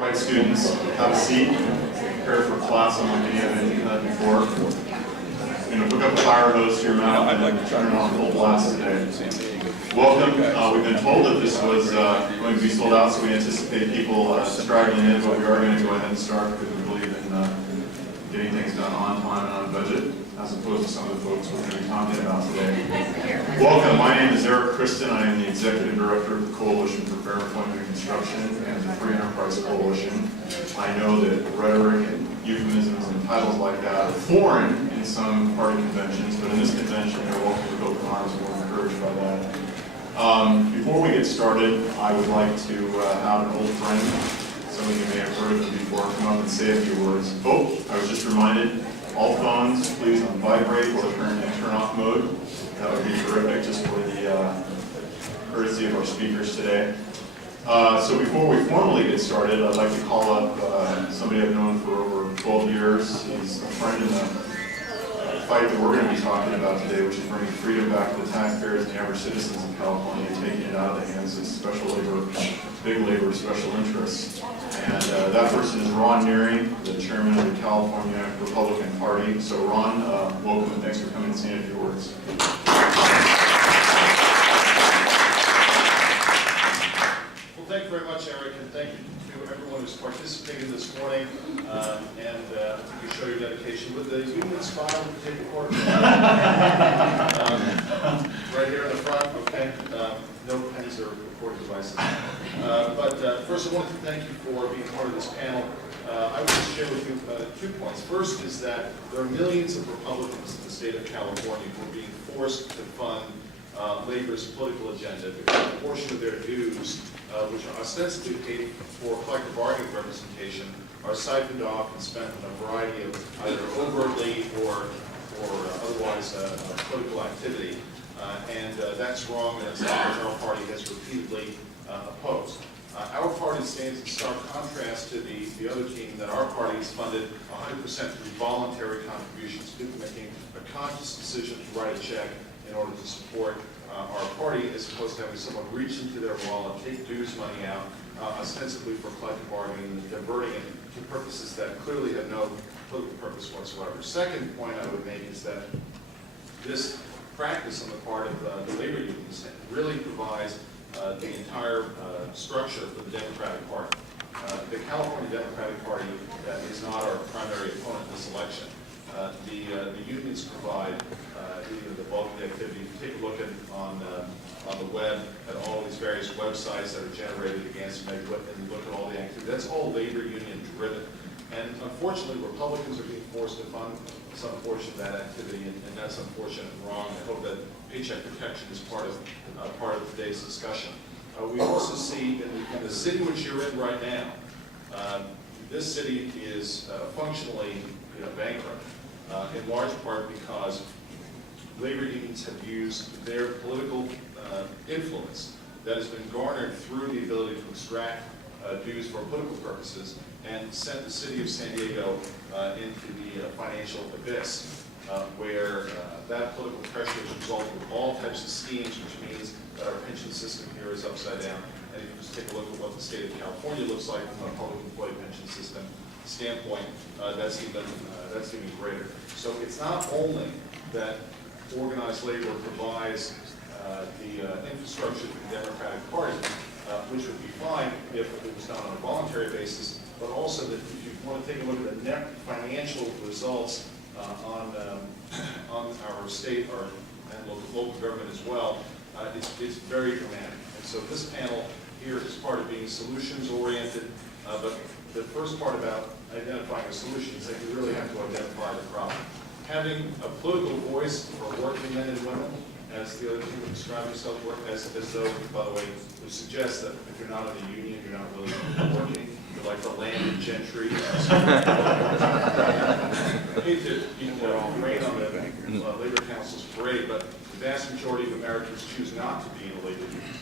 All right, students, have a seat. Prepare for class unlike any I've had before. I'm going to hook up a fire hose to your mouth and turn it on full blast today. Welcome. We've been told that this was going to be sold out, so we anticipate people straggling in, but we are going to go ahead and start because we believe in getting things done on time and on budget, as opposed to some of the folks we're going to be talking about today. Welcome. My name is Christen. I am the Executive Director of the Coalition for Fair Employment and Construction and the Free Enterprise Coalition. I know that rhetoric and euphemisms and titles like that are foreign in some party conventions, but in this convention, they're welcome with open arms, and we're encouraged by that. Before we get started, I would like to have an old friend, some of you may have heard of them before, come up and say a few words. Oh, I was just reminded, all phones, please on vibrate or turn off mode. That would be terrific, just for the courtesy of our speakers today. So before we formally get started, I'd like to call up somebody I've known for over 12 years. He's a friend in the fight that we're going to be talking about today, which is bringing freedom back to the taxpayers and the average citizens of California and taking it out of the hands of big labor special interests. And that person is Ron Nehring, the chairman of the California Republican Party. So Ron, welcome and thanks for coming and saying a few words. Well, thank you very much, Eric, and thank you to everyone who's participated this morning. You show your dedication with the union's file to take a court. Right here in the front, okay. No pens or recording devices. First, I want to thank you for being part of this panel. I want to share with you 2 points. First is that there are millions of Republicans in the state of California who are being forced to fund labor's political agenda because a portion of their dues, which are ostensibly paid for collective bargaining representation, are siphoned off and spent on a variety of either overtly or otherwise political activity. That's wrong, and that's something which our party has repeatedly opposed. Our party stands in stark contrast to the other team that our party is funded 100% through voluntary contributions, people making a conscious decision to write a check in order to support our party, as opposed to having someone reach into their wallet, take dues money out, ostensibly for collective bargaining, and diverting it to purposes that clearly have no political purpose whatsoever. Second point I would make is that this practice on the part of the labor unions really provides the entire structure for the Democratic Party. The California Democratic Party is not our primary opponent in this election. The unions provide the bulk of the activity. You take a look on the web at all these various websites that are generated against them, and look at all the activity. That's all labor union driven. And unfortunately, Republicans are being forced to fund some portion of that activity, and that's unfortunate and wrong. I hope that paycheck protection is part of today's discussion. We also see in the city which you're in right now, this city is functionally bankrupt, in large part because labor unions have used their political influence that has been garnered through the ability to extract dues for political purposes and sent the city of San Diego into the financial abyss, where that political pressure has resulted in all types of schemes, which means that our pension system here is upside down. And if you just take a look at what the state of California looks like from a public employee pension system standpoint, that's even greater. So it's not only that organized labor provides the infrastructure for the Democratic Party, which would be fine if it was done on a voluntary basis, but also that if you want to take a look at the net financial results on our state and local government as well, it's very dramatic. And so this panel here is part of being solutions-oriented, but the first part about identifying a solution is that you really have to identify the problem. Having a political voice for working men and women, as the other people describe themselves, as though, by the way, would suggest that if you're not in a union, you're not really working. You're like the landed gentry. I hate to rain on the Labor Council's parade, but the vast majority of Americans choose not to be in a labor union.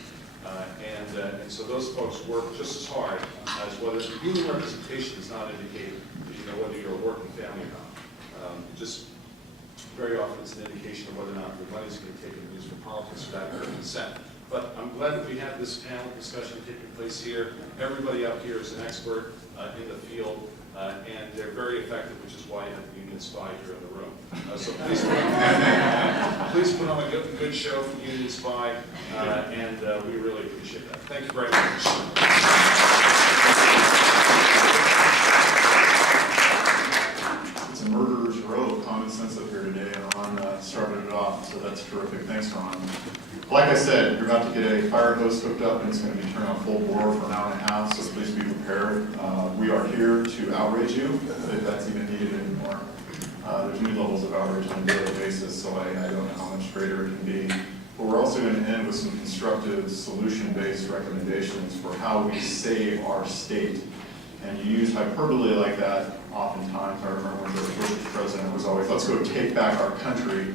And so those folks work just as hard as whether the union representation does not indicate whether you're a working family or not. Just very often it's an indication of whether or not your money is going to be taken and used for politics without your consent. But I'm glad that we have this panel discussion taking place here. Everybody up here is an expert in the field, and they're very effective, which is why you have the Union Spy here in the room. So please put on a good show for Union Spy, and we really appreciate that. Thank you very much. It's a murderer's row of common sense up here today, and Ron started it off, so that's terrific. Thanks, Ron. Like I said, you're about to get a fire hose hooked up, and it's going to be turned on full bore for an hour and a half, so please be prepared. We are here to outrage you, if that's even needed anymore. There's new levels of outrage on a daily basis, so I don't know how much greater it can be. But we're also going to end with some constructive, solution-based recommendations for how we save our state. And you use hyperbole like that oftentimes. I remember when George Bush was president, it was always, let's go take back our country.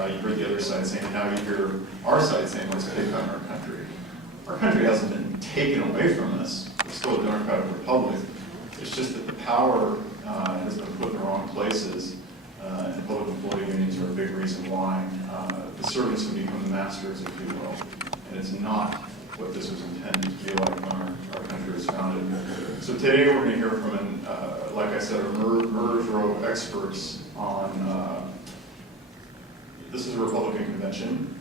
You heard the other side saying, and now you hear our side saying, let's take back our country. Our country hasn't been taken away from us. It's still a democratic republic. It's just that the power has been put in the wrong places, and public employee unions are a big reason why. The servants have become the masters, if you will, and it's not what this was intended to be like when our country was founded. So today we're going to hear from, like I said, a murderer's row of experts on, this is a Republican convention.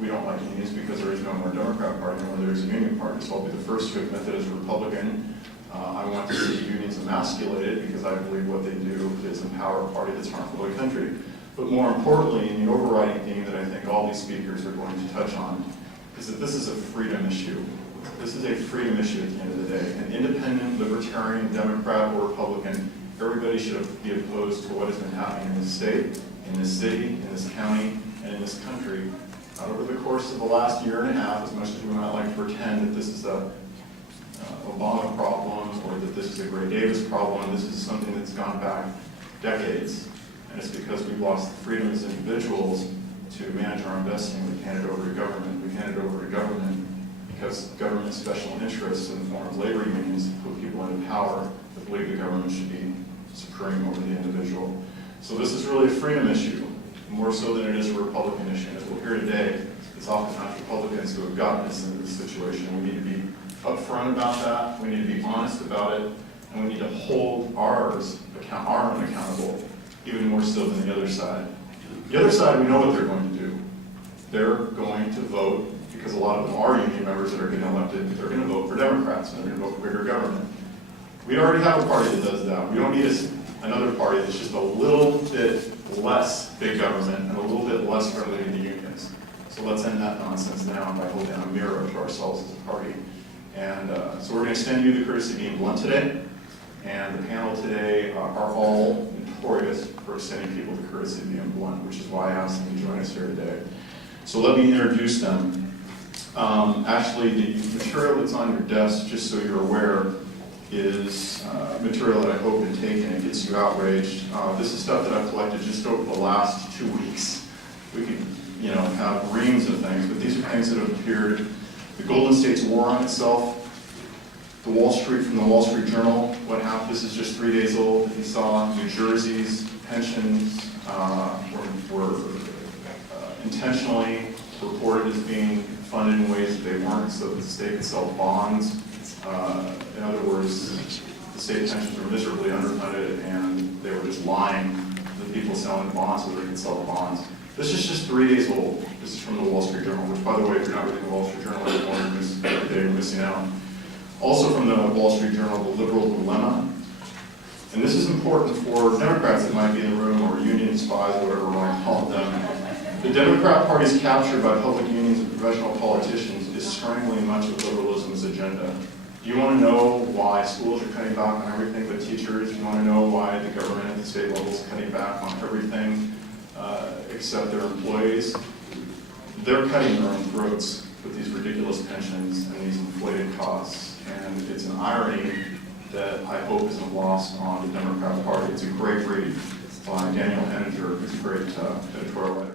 We don't like unions because there is no more Democrat Party nor there is a union party, so I'll be the first to admit that as a Republican, I want to see unions emasculated because I believe what they do is empower a party that's harmful to the country. But more importantly, and the overriding theme that I think all these speakers are going to touch on is that this is a freedom issue. This is a freedom issue at the end of the day. An independent, libertarian, Democrat, or Republican, everybody should be opposed to what has been happening in this state, in this city, in this county, and in this country. Over the course of the last year and a half, as much as we might like to pretend that this is a Obama problem or that this is a Gray Davis problem, this is something that's gone back decades. And it's because we've lost the freedom as individuals to manage our investing. We've handed over to government. We've handed over to government because government special interests in the form of labor unions put people into power that believe the government should be supreme over the individual. So this is really a freedom issue, more so than it is a Republican issue. As we'll hear today, it's oftentimes Republicans who have gotten us into this situation. We need to be upfront about that. We need to be honest about it. And we need to hold our own accountable, even more so than the other side. The other side, we know what they're going to do. They're going to vote, because a lot of them are union members that are getting elected, they're going to vote for Democrats, and they're going to vote for bigger government. We already have a party that does that. We don't need another party that's just a little bit less big government and a little bit less friendly to the unions. So let's end that nonsense now by holding a mirror to ourselves as a party. And so we're going to extend you the courtesy of being blunt today. And the panel today are all notorious for extending people the courtesy of being blunt, which is why I asked them to join us here today. So let me introduce them. Actually, the material that's on your desk, just so you're aware, is material that I hope to take and it gets you outraged. This is stuff that I've collected just over the last 2 weeks. We could, have reams of things, but these are things that have appeared. The Golden State's war on itself, from the Wall Street Journal, what happened. This is just 3 days old. You saw New Jersey's pensions were intentionally reported as being funded in ways that they weren't, so that the state could sell bonds. In other words, the state pensions were miserably underfunded, and they were just lying to the people selling bonds so they could sell bonds. This is just 3 days old. This is from the Wall Street Journal, which, by the way, if you're not reading the Wall Street Journal anymore, you're missing out. Also from the Wall Street Journal, The Liberal Dilemma. And this is important for Democrats that might be in the room, or union spies, whatever we want to call them. The Democrat Party's capture by public unions and professional politicians is strangling much of liberalism's agenda. Do you want to know why schools are cutting back on everything but teachers? Do you want to know why the government at the state level is cutting back on everything except their employees? They're cutting their own throats with these ridiculous pensions and these inflated costs. And it's an irony that I hope isn't lost on the Democrat Party. It's a great read by Daniel Henninger, who's a great editorial writer.